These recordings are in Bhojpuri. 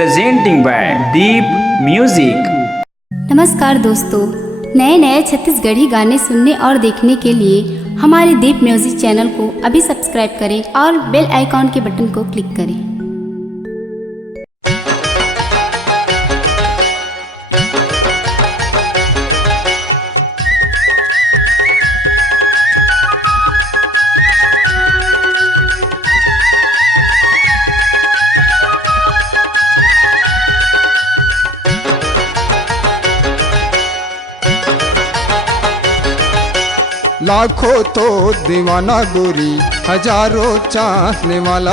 presenting by Deep Music। नमस्कार दोस्तों, नए नए छत्तीसगढ़ी गाने सुनने और देखने के लिए हमारे दीप म्यूजिक चैनल को अभी सब्सक्राइब करें और बेल आइकॉन के बटन को क्लिक करें। लाखों तो दीवाना गोरी, हजारों चाहने वाला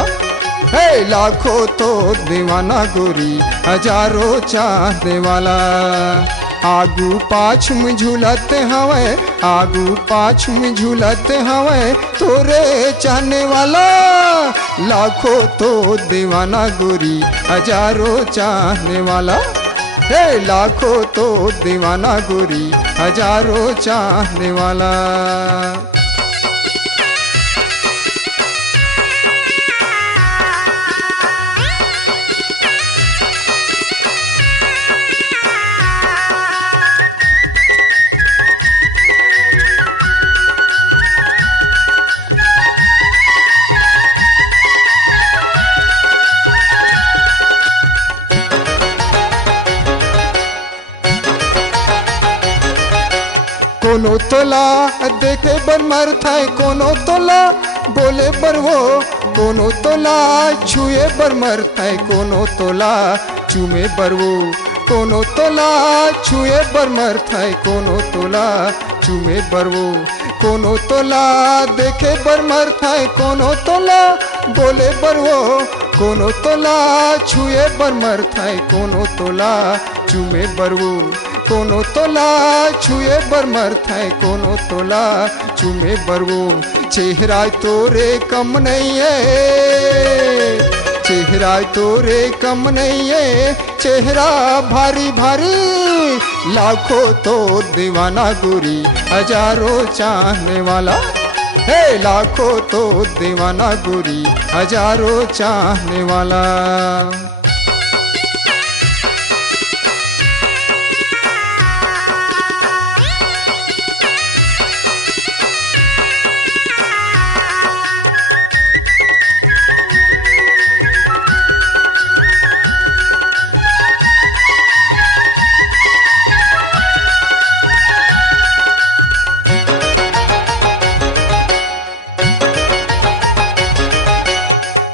है। लाखों तो दीवाना गोरी, हजारों चाहने वाला। आगू पाछ में झूलते हवे, आगू पाछ में झूलते हवे तोरे चाहने वाला। लाखों तो दीवाना गोरी, हजारों चाहने वाला है। लाखों तो दीवाना गोरी, हजारों चाहने वाला। कोनो तोला देखे बर मरता है, कोनो तोला बोले बर वो, कोनो तोला छुए बर मरता है, कोनो तोला चूमे बर वो। कोनो तोला छुए बर मरता है, कोनो तोला चूमे बर वो। कोनो तोला देखे बर मरता है, कोनो तोला बोले बर वो। कोनो तोला छुए बर मरता है, कोनो तोला चूमे बर वो। कोनो तोला छुए बर मरता है, कोनो तोला चूमे बर वो। चेहरा तोरे कम नहीं है, चेहरा तोरे कम नहीं है, चेहरा भारी भारी। लाखों तो दीवाना गोरी, हजारों चाहने वाला है। लाखों तो दीवाना गोरी, हजारों चाहने वाला।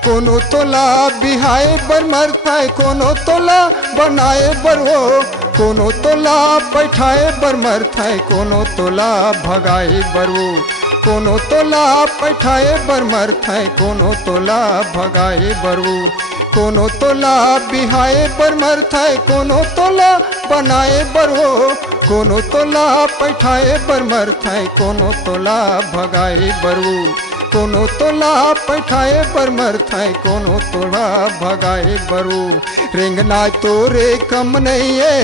कोनो तोला बिहाए बर मरता है, कोनो तोला बनाए बर वो। कोनो तोला बैठाए बर मरता है, कोनो तोला भगाए बर वो। कोनो तोला बैठाए बर मरता है, कोनो तोला भगाए बर वो। कोनो तोला बिहाए बर मरता है, कोनो तोला बनाए बर वो। कोनो तोला बैठाए बर मरता है, कोनो तोला भगाए बर वो। कोनो तोला बैठाए बर मरता है, कोनो तोला भगाए बरू। रेंगना तोरे कम नहीं है,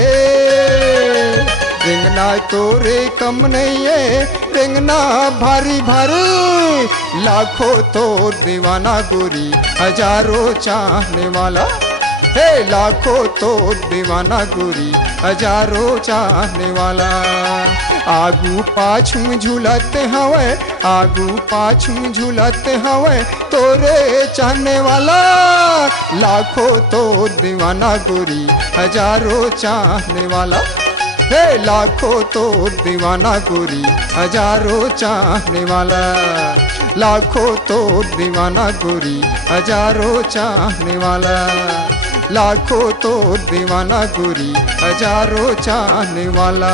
रेंगना तोरे कम नहीं है, रेंगना भारी भारी। लाखों तो दीवाना गोरी, हजारों चाहने वाला है। लाखों तो दीवाना गोरी, हजारों चाहने वाला। आगू पाछ में झूलते हवे, आगू पाछ में झूलते हवे तोरे चाहने वाला। लाखों तो दीवाना गोरी, हजारों चाहने वाला है। लाखों तो दीवाना गोरी, हजारों चाहने वाला। लाखों तो दीवाना गोरी, हजारों चाहने वाला। लाखों तो दीवाना गोरी, हजारों चाहने वाला।